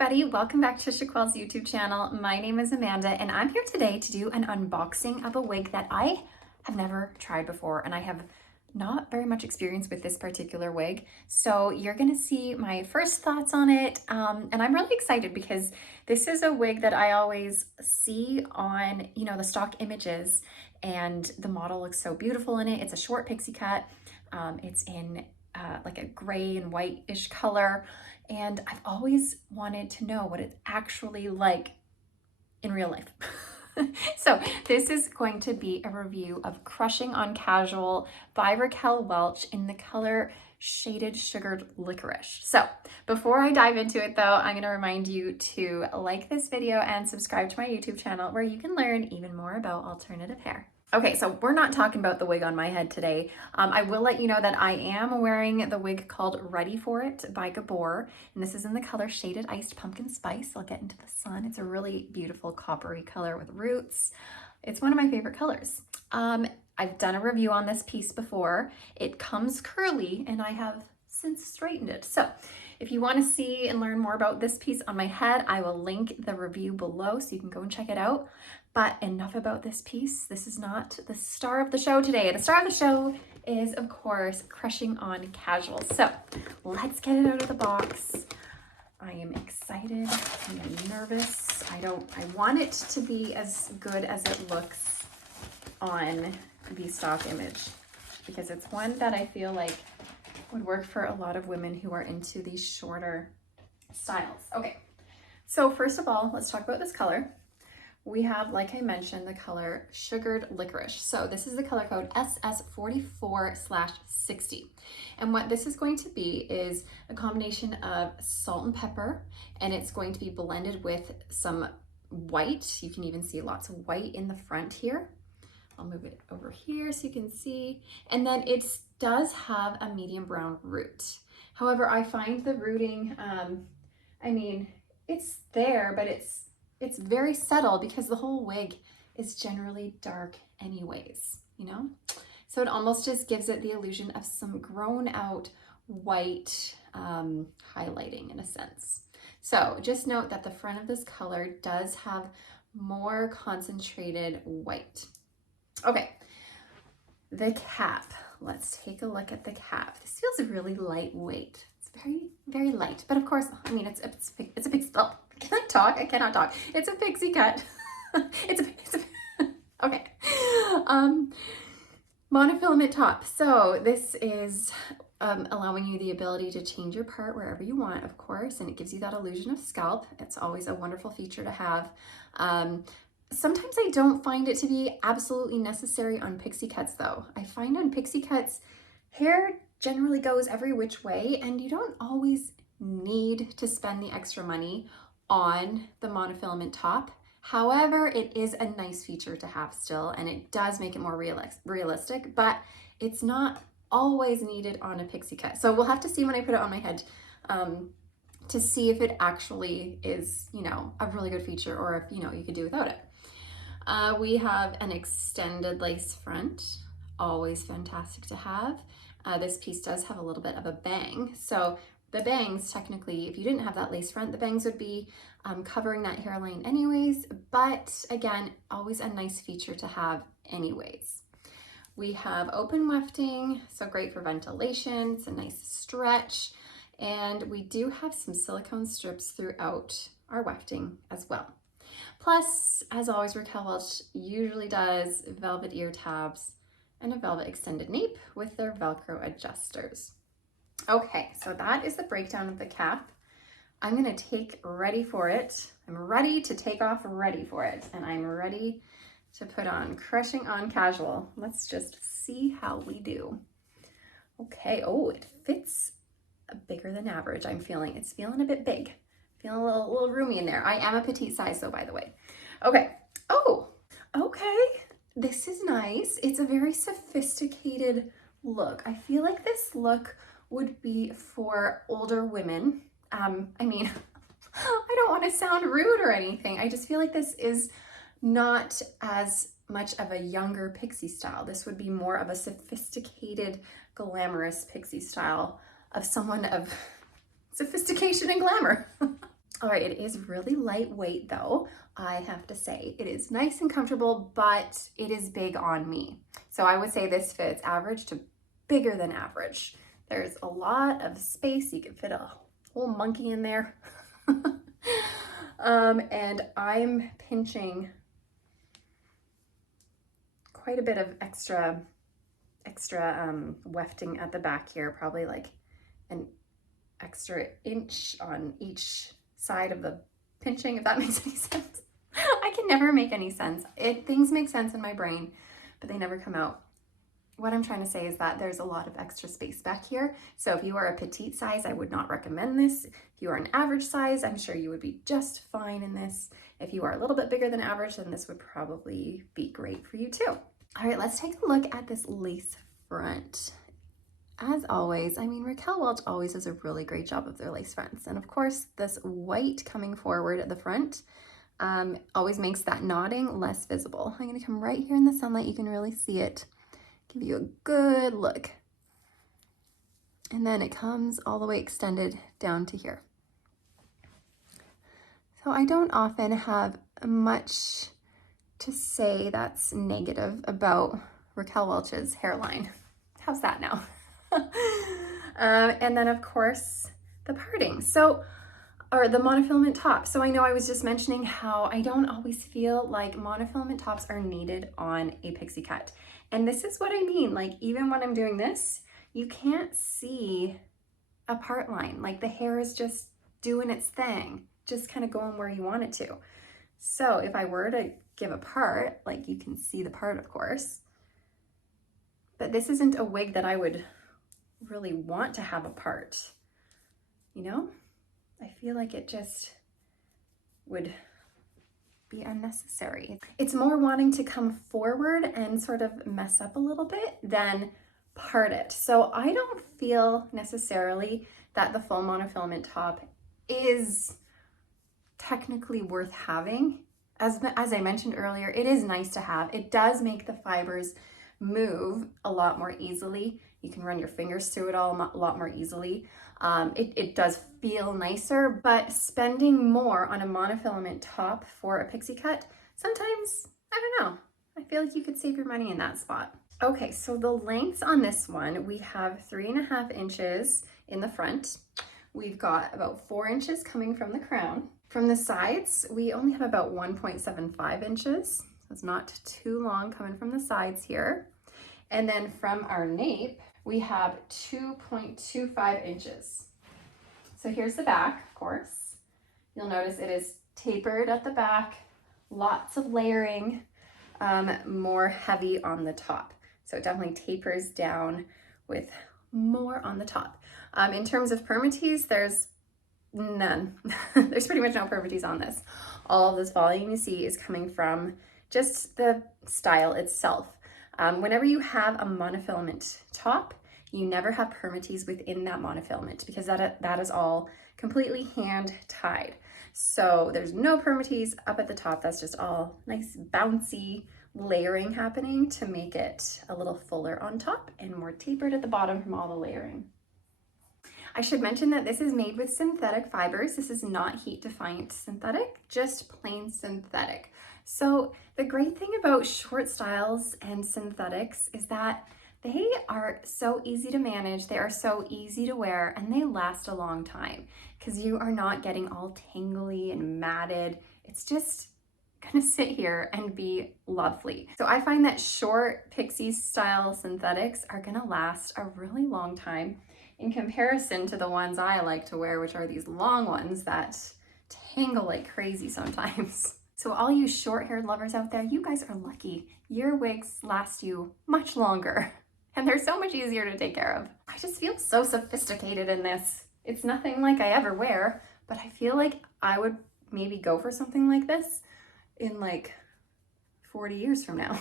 everybody, welcome back to Chiquel's YouTube channel. My name is Amanda and I'm here today to do an unboxing of a wig that I have never tried before, and I have not very much experience with this particular wig. So you're gonna see my first thoughts on it, and I'm really excited because this is a wig that I always see on, the stock images, and the model looks so beautiful in it. It's a short pixie cut. It's in like a gray and white-ish color. And I've always wanted to know what it's actually like in real life. So this is going to be a review of Crushing on Casual by Raquel Welch in the color Shaded Sugared Licorice. So before I dive into it though, I'm gonna remind you to like this video and subscribe to my YouTube channel where you can learn even more about alternative hair. Okay, so we're not talking about the wig on my head today. I will let you know that I am wearing the wig called Ready For It by Gabor, and this is in the color Shaded Iced Pumpkin Spice. I'll get into the sun. It's a really beautiful coppery color with roots. It's one of my favorite colors. I've done a review on this piece before. It comes curly and I have since straightened it. So if you want to see and learn more about this piece on my head, I will link the review below so you can go and check it out. But enough about this piece. This is not the star of the show today. The star of the show is, of course, Crushing on Casual. So let's get it out of the box. I am excited. I'm nervous. I want it to be as good as it looks on the stock image, because it's one that I feel like would work for a lot of women who are into these shorter styles. Okay, so first of all, let's talk about this color. We have, like I mentioned, the color Sugared Licorice. So this is the color code SS44/60. And what this is going to be is a combination of salt and pepper, and it's going to be blended with some white. You can even see lots of white in the front here. I'll move it over here so you can see. And then it does have a medium brown root. However, I find the rooting, it's there, but it's very subtle because the whole wig is generally dark anyways, So it almost just gives it the illusion of some grown out white highlighting in a sense. So just note that the front of this color does have more concentrated white. Okay, the cap. Let's take a look at the cap. This feels really lightweight. It's very, very light, but of course, it's a pixie. Oh, can I talk? I cannot talk. It's a pixie cut. Okay. Monofilament top. So this is allowing you the ability to change your part wherever you want, of course, and it gives you that illusion of scalp. It's always a wonderful feature to have. Sometimes I don't find it to be absolutely necessary on pixie cuts though. I find on pixie cuts, hair generally goes every which way and you don't always need to spend the extra money on the monofilament top. However, it is a nice feature to have still, and it does make it more realistic, but it's not always needed on a pixie cut. So we'll have to see when I put it on my head to see if it actually is, a really good feature, or if, you could do without it. We have an extended lace front, always fantastic to have. This piece does have a little bit of a bang. So the bangs, technically, if you didn't have that lace front, the bangs would be covering that hairline anyways, but again, always a nice feature to have anyways. We have open wefting, so great for ventilation. It's a nice stretch. And we do have some silicone strips throughout our wefting as well. Plus, as always, Raquel Welch usually does velvet ear tabs and a velvet extended nape with their Velcro adjusters. Okay, so that is the breakdown of the cap. I'm gonna take Ready For It. I'm ready to take off Ready For It, and I'm ready to put on Crushing on Casual. Let's just see how we do. Okay, oh, it fits bigger than average. I'm feeling it's feeling a bit big. Feeling a little roomy in there. I am a petite size though, by the way. Okay. Oh, okay. This is nice. It's a very sophisticated look. I feel like this look would be for older women. I don't want to sound rude or anything. I just feel like this is not as much of a younger pixie style. This would be more of a sophisticated, glamorous pixie style of someone of sophistication and glamour. All right, it is really lightweight though, I have to say. It is nice and comfortable, but it is big on me. So I would say this fits average to bigger than average. There's a lot of space. You can fit a whole monkey in there. And I'm pinching quite a bit of extra wefting at the back here, probably like an extra inch on each side of the pinching, if that makes any sense. I can never make any sense. Things make sense in my brain, but they never come out. What I'm trying to say is that there's a lot of extra space back here. So if you are a petite size, I would not recommend this. If you are an average size, I'm sure you would be just fine in this. If you are a little bit bigger than average, then this would probably be great for you too. All right, let's take a look at this lace front. As always, I mean, Raquel Welch always does a really great job of their lace fronts. And of course, this white coming forward at the front always makes that knotting less visible. I'm gonna come right here in the sunlight. You can really see it. Give you a good look. And then it comes all the way extended down to here. So I don't often have much to say that's negative about Raquel Welch's hairline. How's that now? And then of course the parting. Or the monofilament top. So I know I was just mentioning how I don't always feel like monofilament tops are needed on a pixie cut. And this is what I mean. Like even when I'm doing this, you can't see a part line. Like the hair is just doing its thing, just kind of going where you want it to. So if I were to give a part, like you can see the part, of course, but this isn't a wig that I would really want to have a part, you know? I feel like it just would be unnecessary. It's more wanting to come forward and sort of mess up a little bit than part it. So I don't feel necessarily that the full monofilament top is technically worth having. As I mentioned earlier, it is nice to have. It does make the fibers move a lot more easily. You can run your fingers through it all a lot more easily. It does feel nicer, but spending more on a monofilament top for a pixie cut, sometimes, I don't know, I feel like you could save your money in that spot. Okay, so the lengths on this one, we have 3.5 inches in the front. We've got about 4 inches coming from the crown. From the sides, we only have about 1.75 inches. So it's not too long coming from the sides here. And then from our nape, we have 2.25 inches. So here's the back, of course. You'll notice it is tapered at the back, lots of layering, more heavy on the top. So it definitely tapers down with more on the top. In terms of permatease, there's none. There's pretty much no permatease on this. All of this volume you see is coming from just the style itself. Whenever you have a monofilament top, you never have permatease within that monofilament because that is all completely hand tied. So there's no permatease up at the top. That's just all nice bouncy layering happening to make it a little fuller on top and more tapered at the bottom from all the layering. I should mention that this is made with synthetic fibers. This is not heat defiant synthetic, just plain synthetic. So the great thing about short styles and synthetics is that they are so easy to manage, they are so easy to wear, and they last a long time because you are not getting all tangly and matted. It's just gonna sit here and be lovely. So I find that short pixie style synthetics are gonna last a really long time in comparison to the ones I like to wear, which are these long ones that tangle like crazy sometimes. So all you short-haired lovers out there, you guys are lucky. Your wigs last you much longer and they're so much easier to take care of. I just feel so sophisticated in this. It's nothing like I ever wear, but I feel like I would maybe go for something like this in like 40 years from now.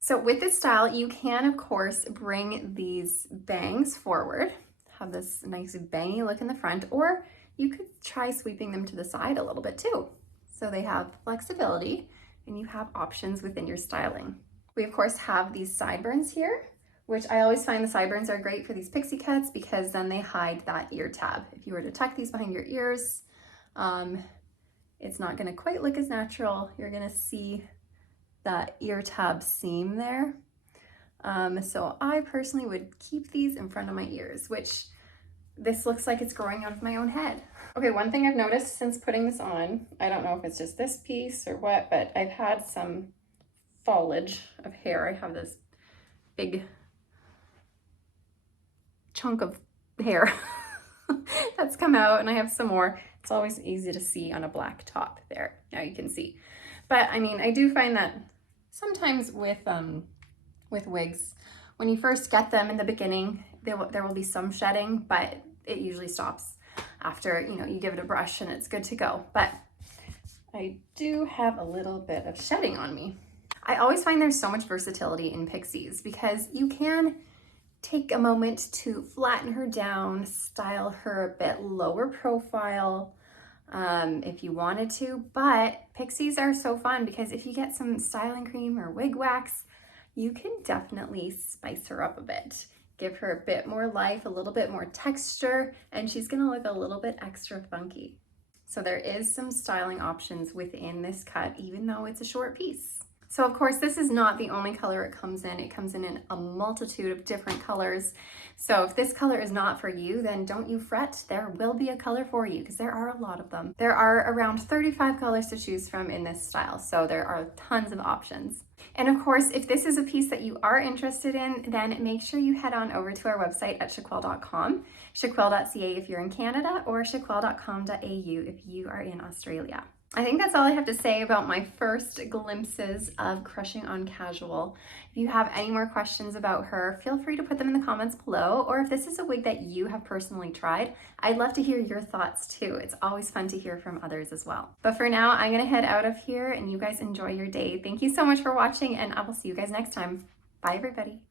So with this style, you can of course bring these bangs forward, have this nice bangy look in the front, or you could try sweeping them to the side a little bit too. So they have flexibility and you have options within your styling. We of course have these sideburns here, which I always find the sideburns are great for these pixie cuts because then they hide that ear tab. If you were to tuck these behind your ears, It's not gonna quite look as natural. You're gonna see that ear tab seam there. So I personally would keep these in front of my ears, which this looks like it's growing out of my own head. Okay, one thing I've noticed since putting this on, I don't know if it's just this piece or what, but I've had some foliage of hair. I have this big chunk of hair that's come out, and I have some more. It's always easy to see on a black top there. Now you can see. But I mean, I do find that sometimes with wigs, when you first get them in the beginning, there will be some shedding, but it usually stops after, you know, you give it a brush and it's good to go. But I do have a little bit of shedding on me. I always find there's so much versatility in Pixies because you can take a moment to flatten her down, style her a bit lower profile if you wanted to, but Pixies are so fun because if you get some styling cream or wig wax, you can definitely spice her up a bit. Give her a bit more life, a little bit more texture, and she's gonna look a little bit extra funky. So there is some styling options within this cut, even though it's a short piece. So of course, this is not the only color it comes in. It comes in a multitude of different colors. So if this color is not for you, then don't you fret. There will be a color for you because there are a lot of them. There are around 35 colors to choose from in this style. So there are tons of options. And of course, if this is a piece that you are interested in, then make sure you head on over to our website at chiquel.com, chiquel.ca if you're in Canada, or chiquel.com.au if you are in Australia. I think that's all I have to say about my first glimpses of Crushing on Casual. If you have any more questions about her, feel free to put them in the comments below, or if this is a wig that you have personally tried, I'd love to hear your thoughts too. It's always fun to hear from others as well. But for now, I'm gonna head out of here and you guys enjoy your day. Thank you so much for watching and I will see you guys next time. Bye everybody.